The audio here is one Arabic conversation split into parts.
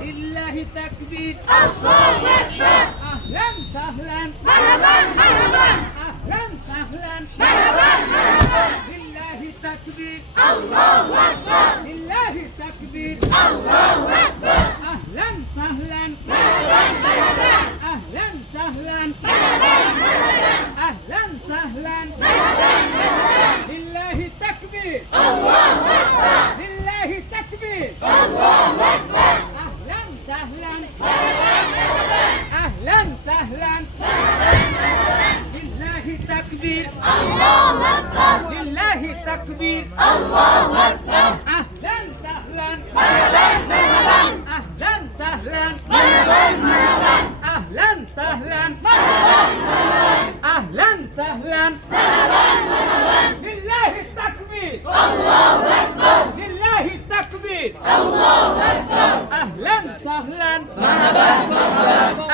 لله تكبير الله أكبر أهلا سهلا Lillahi takbir. Lillahi takbir. Ahlen sahlen. Ahlen sahlen. Ahlen sahlen. Ahlen sahlen. Lillahi takbir. Lillahi takbir. Ahlen sahlen.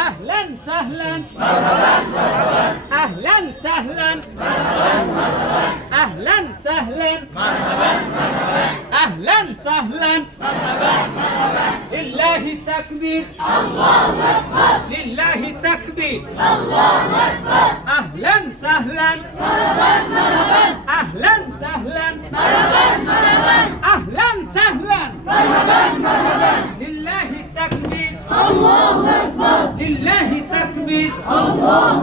Ahlen sahlen. Ahlen أهلا سهلا. مرحبا مرحبا أهلا سهلا. مرحبا مرحبا لله التكبير. الله أكبر لله التكبير. الله أكبر أهلا سهلا. مرحبا مرحبا أهلا سهلا. مرحبا مرحبا أهلا سهلا. مرحبا مرحبا لله التكبير. الله أكبر لله التكبير. الله